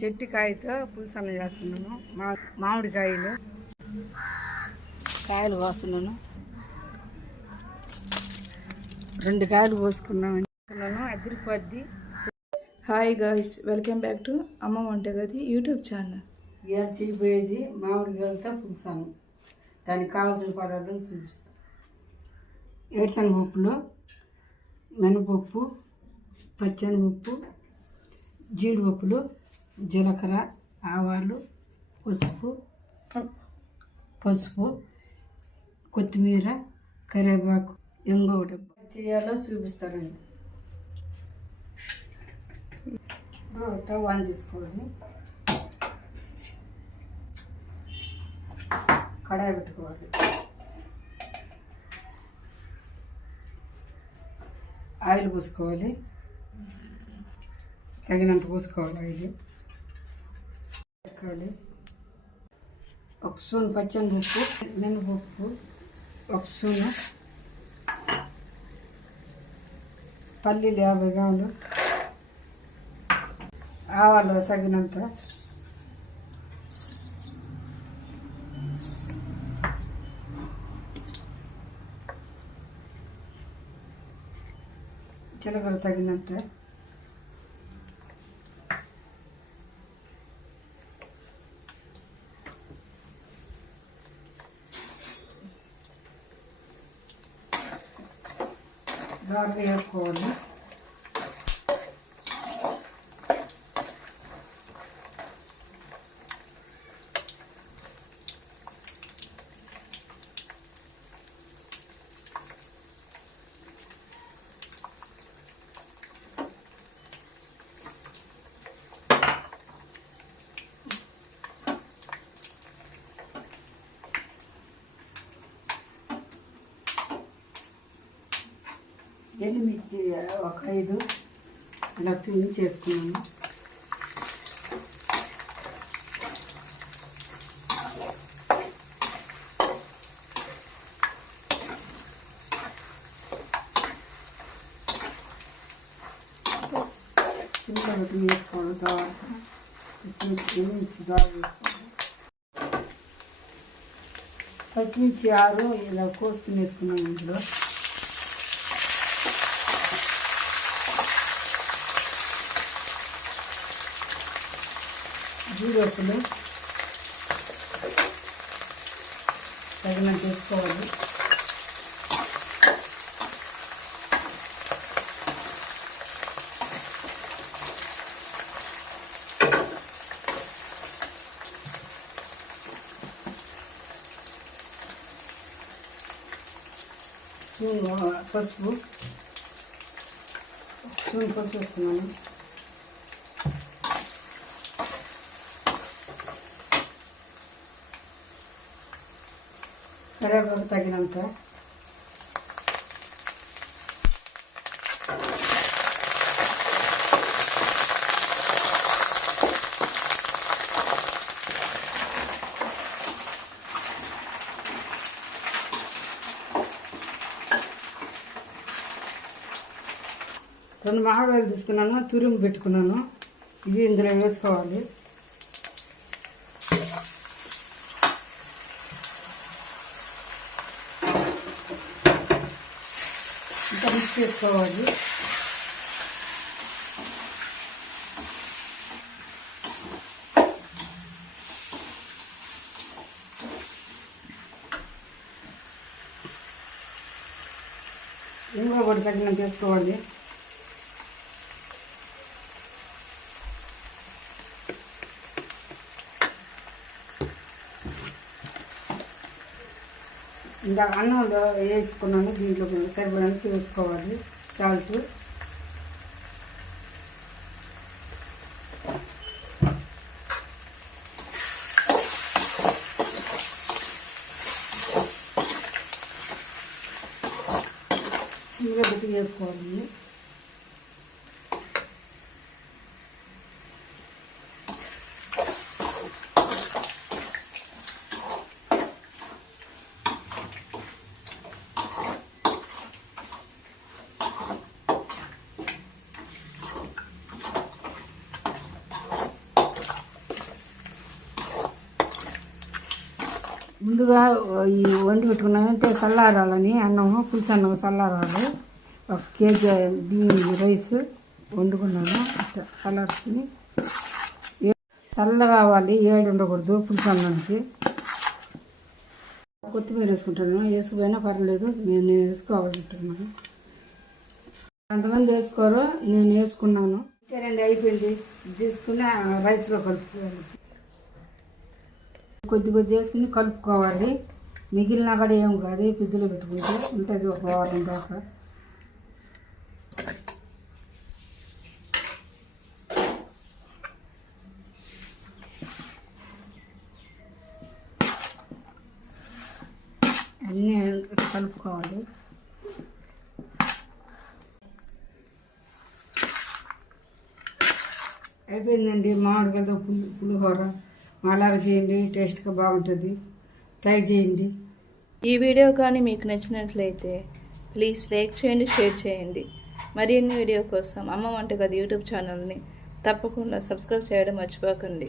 చెట్టుకాయతో పులుసన్న చేస్తున్నాను. మా మామిడికాయలు కాయలు కోస్తున్నాను. రెండు కాయలు కోసుకున్నాను. అదిరిపోద్ది. Hi guys welcome back to అమ్మ వంటగది యూట్యూబ్ ఛానల్ ఇవాళ చేయబోయేది మామిడికాయలతో పులుసాను దానికి కావాల్సిన పదార్థాలు చూపిస్తాను ఏడ్శనగపప్పులు మినపప్పు పచ్చెనపప్పు జీడిపప్పులు జీలకర్ర ఆవాలు పసుపు పసుపు కొత్తిమీర కరివేపాకు. ఇంకో డబ్బా చేయాలో చూపిస్తారండి ఇప్పుడు స్టవ్ ఆన్ చేసుకోవాలి. కడాయి పెట్టుకోవాలి. ఆయిల్ పోసుకోవాలి. తగినంత పోసుకోవాలి ఆయిల్. ఎక్కాలి ఒక స్పూన్ పచ్చని పప్పు మినపప్పు ఒక స్పూను పల్లీలు యాభై గ్రాములు ఆవాలు తగినంత జీలకర్ర తగినంత బాగా వేసుకోవాలి ఎండుమిర్చి ఒక ఐదు. అలా తిని చేసుకున్నాను. చిన్న వేసుకోవాలి తర్వాత పచ్చిమిర్చి పచ్చిమిర్చి ఆరు ఇలా కోసుకుని వేసుకున్నాం ఇందులో. జీడిపప్పులు తగినంత వేసుకోవాలి స్పూన్ పసుపు స్పూన్ పసుపు వేస్తున్నాను కరివేపాకు తగినంత. రెండు మామిడికాయలు తీసుకున్నాను తురుము పెట్టుకున్నాను. ఇది ఇందులో వేసుకోవాలి. ఇంకా మిక్స్ చేసుకోవాలి ఇంకో ఒకటి తగినంత చేసుకోవాలి ఇంకా అన్నంలో వేసుకున్నాను దీంట్లో సరిపడానికి చూసుకోవాలి సాల్ట్ చిన్నగా పెట్టి వేసుకోవాలి ముందుగా ఈ వండి పెట్టుకున్నామంటే చల్లారాలని అన్నము పులుసు అన్నం చల్లారాలు ఒక కేజీ బియ్యం రైస్ వండుకున్నాను. అట్లా చల్లార్చుకుని చల్ల కావాలి ఏడు ఉండకూడదు పులుసు అన్నానికి. కొత్తిమీర వేసుకుంటాను. వేసుకుపోయినా పర్లేదు నేను వేసుకోవాలంటున్నాను కొంతమంది వేసుకోరు నేను వేసుకున్నాను. ఇంకా రెండు అయిపోయింది. తీసుకుని ఆ రైస్లో కలుపుకోవాలి. కొద్ది కొద్ది వేసుకుని కలుపుకోవాలి. మిగిలిన కూడా ఏం కాదు ఫ్రిడ్జ్లో పెట్టుకుంటే ఉంటుంది ఒక వారం దాకా. అన్నీ కలుపుకోవాలి. అయిపోయిందండి మామిడికాయతో పులి పులిహోర. అలాగే చేయండి టేస్ట్గా బాగుంటుంది. ట్రై చేయండి. ఈ వీడియో కానీ మీకు నచ్చినట్లయితే ప్లీజ్ లైక్ చేయండి షేర్ చేయండి. మరిన్ని వీడియో కోసం అమ్మ వంటగది యూట్యూబ్ ఛానల్ని తప్పకుండా సబ్స్క్రైబ్ చేయడం మర్చిపోకండి.